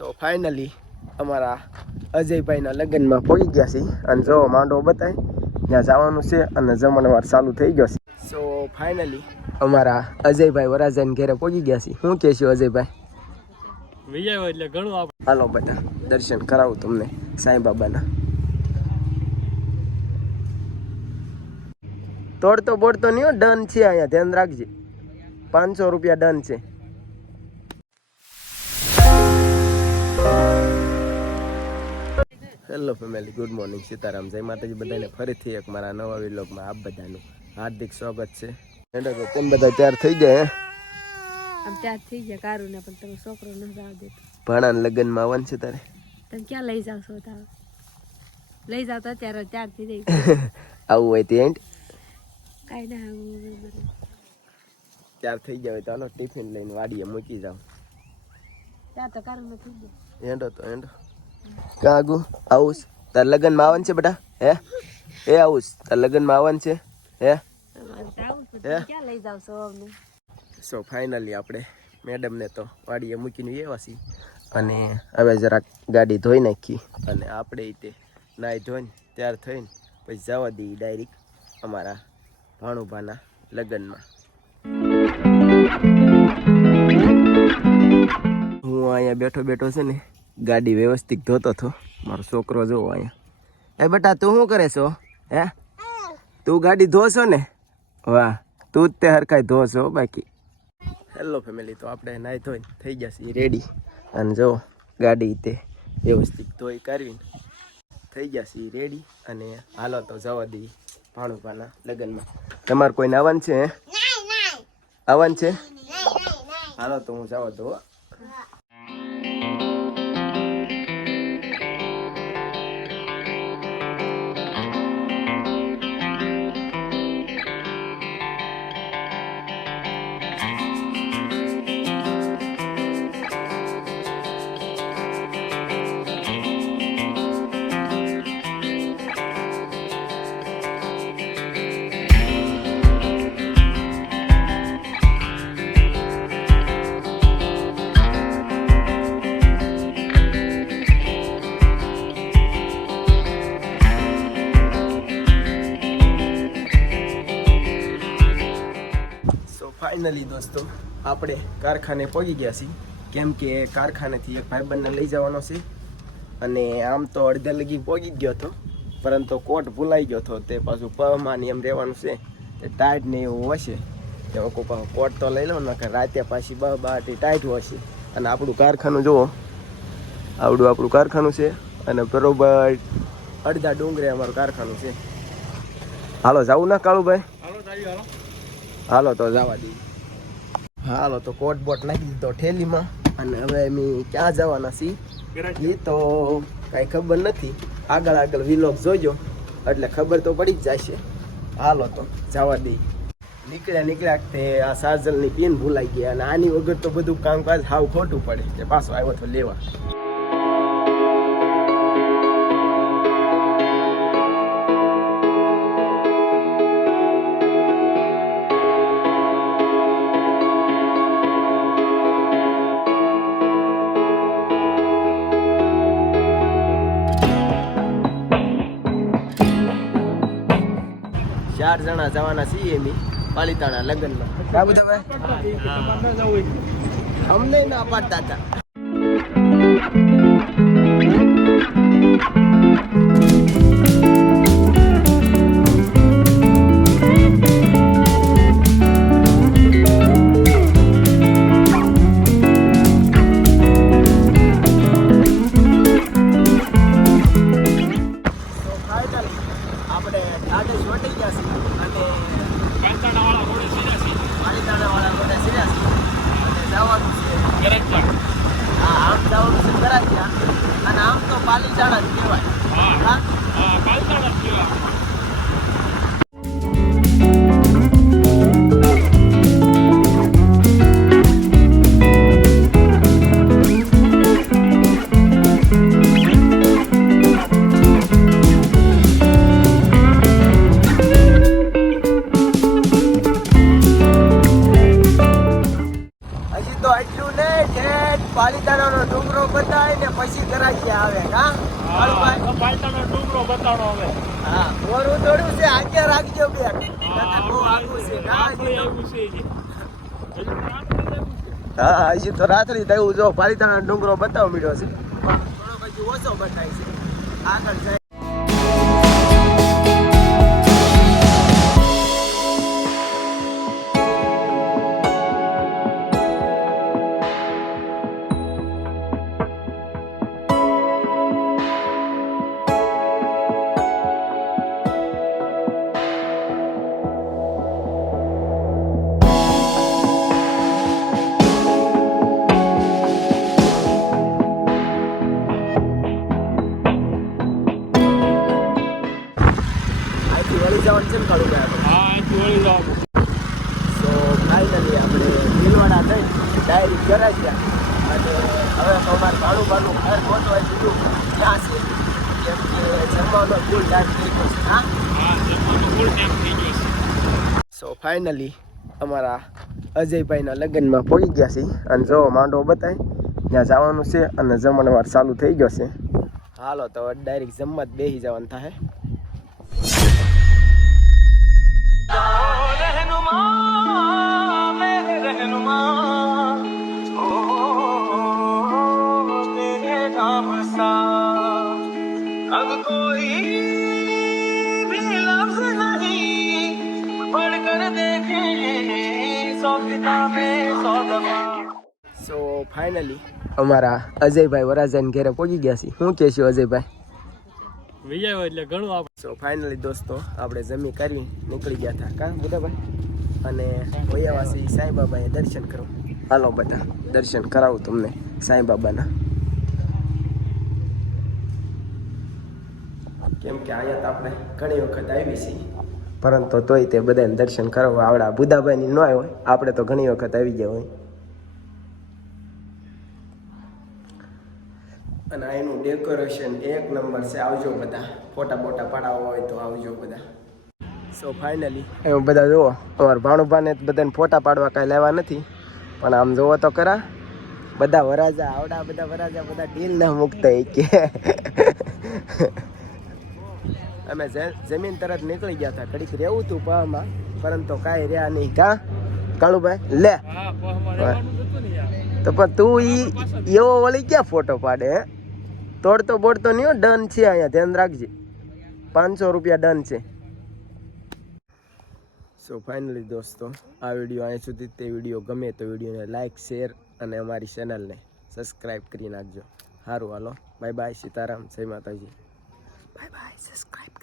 So finally અમારા અજયભાઈના લગ્નમાં પહોંચી ગયા છીએ અને જો માંડવો બતાય ત્યાં જવાનું છે અને જમણવાર ચાલુ થઈ ગયો છે. સો ફાઇનલી અમારા અજયભાઈ વરાજાને ઘરે પહોંચી ગયા છીએ. શું કહેશું અજયભાઈ? વિજય એટલે ઘણું આપણે હાલો બધા દર્શન કરાવું તમને સાંઈ બાબાના. તોડતો બોડતો નહીં હો, ડન છે અહીંયા, ધ્યાન રાખજે. 500 રૂપિયા ડન છે. Hello family, good morning, Sitaram, જય માતાજી બધાને. ફરીથી એક મારા નવા વિલોગમાં આપ બધાનું હાર્દિક સ્વાગત છે. એટલે તો તેમ બધા તૈયાર થઈ ગયા આમ ત્યાર થઈ ગયા કારું ને, પણ તમે છોકરો ન જાવ દેતો. ભાણાના લગ્નમાં આવવાનું છે તારે. તમે ક્યાં લઈ જાવ છો? તાવ લઈ જાવ તો અત્યારે ત્યાર થઈ જાય. આવું હોય તે એન્ટ કાંઈ ના આવું ત્યાર થઈ ગયા હોય તો હાલો ટિફિન લઈને વાડીએ મૂકી જાવ. ત્યાં તો કારું થઈ ગયા. એંડો તો એંડો ક્યાં આગુ આવું તાર લગ્નમાં આવવાનું છે બેટા? હે એ આવું તાર લગ્નમાં આવવાનું છે? હે ક્યાં લઈ જાવ છો અમને? સો ફાઇનલી આપણે મેડમને તો વાડીએ મૂકીને આવ્યા છીએ અને હવે જરાક ગાડી ધોઈ નાખી અને આપણે તે નાહી ધોઈને તૈયાર થઈને પછી જવા દઈએ ડાયરેક્ટ અમારા ભાણુભાના લગ્નમાં. હું અહીંયા બેઠો બેઠો છે ને ગાડી વ્યવસ્થિત ધોતો હતો. મારો છોકરો જોવો અહીંયા. એ બેટા તું શું કરે છો? હે તું ગાડી ધોશો ને? વાહ, તું જ તે હરખાઈ ધોશો બાકી. હેલો ફેમિલી, તો આપણે નાહી ધોઈને થઈ ગયા છીએ રેડી અને જો ગાડી તે વ્યવસ્થિત ધોઈ કાઢવીને થઈ ગયા છીએ રેડી અને હાલો તો જવા દઈએ ભાણુભાના લગ્નમાં. તમારે કોઈને આવવાનું છે? આવવાનું છે? હાલો તો હું જવા દઉં. ફાઇનલી દોસ્તો આપણે કારખાને પહોંચી ગયા છીએ, કેમ કે કારખાનેથી એક ભાઈબંધને લઈ જવાનો છે અને આમ તો અડધે લગી પહોંચી ગયો હતો, પરંતુ કોટ ભૂલાઈ ગયો હતો. તે પાછું પમાં એમ રહેવાનું છે, તે ટાઈટ ને એવું હશે તે કોટ તો લઈ લો ને, રાતે પાછી બાટી ટાઈટ હશે. અને આપણું કારખાનું જુઓ, આપણું કારખાનું છે અને બરોબર અડધા ડુંગરે અમારું કારખાનું છે. હાલો જવું ના કાળુભાઈ? હાલો તો જવા દઈએ. હાલો તો કોટ બોટ નાખી દીધો ઠેલીમાં અને હવે અમે ક્યાં જવાના છીએ એ તો કાંઈ ખબર નથી. આગળ વિલોગ જોજો એટલે ખબર તો પડી જ જશે. હાલો તો જવા દઈએ. નીકળ્યા તે આ સાજલની પિન ભૂલાઈ ગયા અને આની વગર તો બધું કામકાજ હાવ ખોટું પડે. તે પાછો આવ્યો તો લેવા. ચાર જણા જવાના છીએ એમ પાલિતાણા લગ્નમાં. બાબુ તો ભાઈ અમને ના પાડતા હતા. અને આમ તો પાલીતાણા જ કહેવાય. હજી તો એટલું નહીં, પાલીતાણાનો ડુંગરો બતાય જાય ને પછી કરાચી આવે કા કાળુભાઈ? પાલતાનો ડુંગરો બતાડો હવે. હા મોરું થોડું છે આજે રાખજો બે બહુ આગું છે કા આપણે એવું છે જી. હજુ રાત્રે એવું છે. હા હજી તો રાત્રિ થયું જો પાલિતાણા ડુંગરો બતાવ મળ્યો છે પણ થોડો હજી ઓછો બતાય છે આગળ જાય. વળી જવાનું છે ને કાળુભાઈ હા અહીંથી વળી જવાનું. સો ફાઇનલી આપણે ભીલવાડા થઈ ડાયરી કરાવી ગયા અને હવે તો અમારે કાળુબાનું ઘર ગોતવાઈ દીધું ક્યાં છે કેમ કે જમવાનો ફૂલ ટાઈમ થઈ ગયો છે હા. હા જમવાનો ફૂલ ટાઈમ થઈ ગયો છે. સો ફાઇનલી અમારા અજયભાઈના લગ્નમાં પહોંચી ગયા છીએ અને જો માંડવો બતાય ત્યાં જવાનું છે અને જમણવાર ચાલુ થઈ ગયો છે. હાલો તો ડાયરેક્ટ જમવા જ બેસી જવાનું થાય. अब कोई भी लफ्ज नहीं पढ़कर देखे 100 किताबें 100 दफा. સો ફાઇનલી અમારા અજયભાઈ વરાજાને ઘરે પહોંચી ગયા છીએ. શું કહેશું અજયભાઈ? વિજય એટલે ઘણું આપણે. સો ફાઇનલી દોસ્તો આપણે જમી કરી નીકળી ગયા હતા કા બુધાભાઈ અને વયાવાસી સાંઈબાબાએ દર્શન કરો. હાલો બધા દર્શન કરાવું તમને સાંઈબાબાના. કેમ કે અહીંયા તો આપણે ઘણી વખત આવી છીએ પરંતુ તોય તે બધાને દર્શન કરાવવા આવડા બુધાભાઈની ન હોય આપણે તો ઘણી વખત આવી ગયા હોય. અને અહીંનું ડેકોરેશન એક નંબર છે. આવજો બધા ફોટા બોટા પાડાવવા હોય તો આવજો બધા. સો ફાઇનલી એમ બધા જુઓ અમારા ભાણુભાને બધાને ફોટા પાડવા કાંઈ લેવા નથી પણ આમ જુઓ તો ખરા બધા વરાજા આવડા બધા વરાજા બધા ડીલ ના મૂકતા કે અમે જમીન તરત નીકળી ગયા હતા. ઘડીક રહેવું હતું પામાં પરંતુ કાંઈ રહ્યા નહીં કા કાળુભાઈ લે. હા પહોંચમાં રહેવાનું જ હતું ને યાર. તો પણ તું એવો વળી ક્યાં ફોટો પાડે હે? તોડતો બોડતો નહીં હો. ડન છે અહીંયા ધ્યાન રાખજે. 500 રૂપિયા ડન છે. સો ફાઇનલી દોસ્તો આ વિડીયો અહીં સુધી. તે વિડીયો ગમે તો વિડીયોને લાઇક શેર અને અમારી ચેનલને સબસ્ક્રાઈબ કરી નાખજો. સારું હાલો બાય બાય સીતારામ જય માતાજી બાય બાય સબસ્ક્રાઈબ.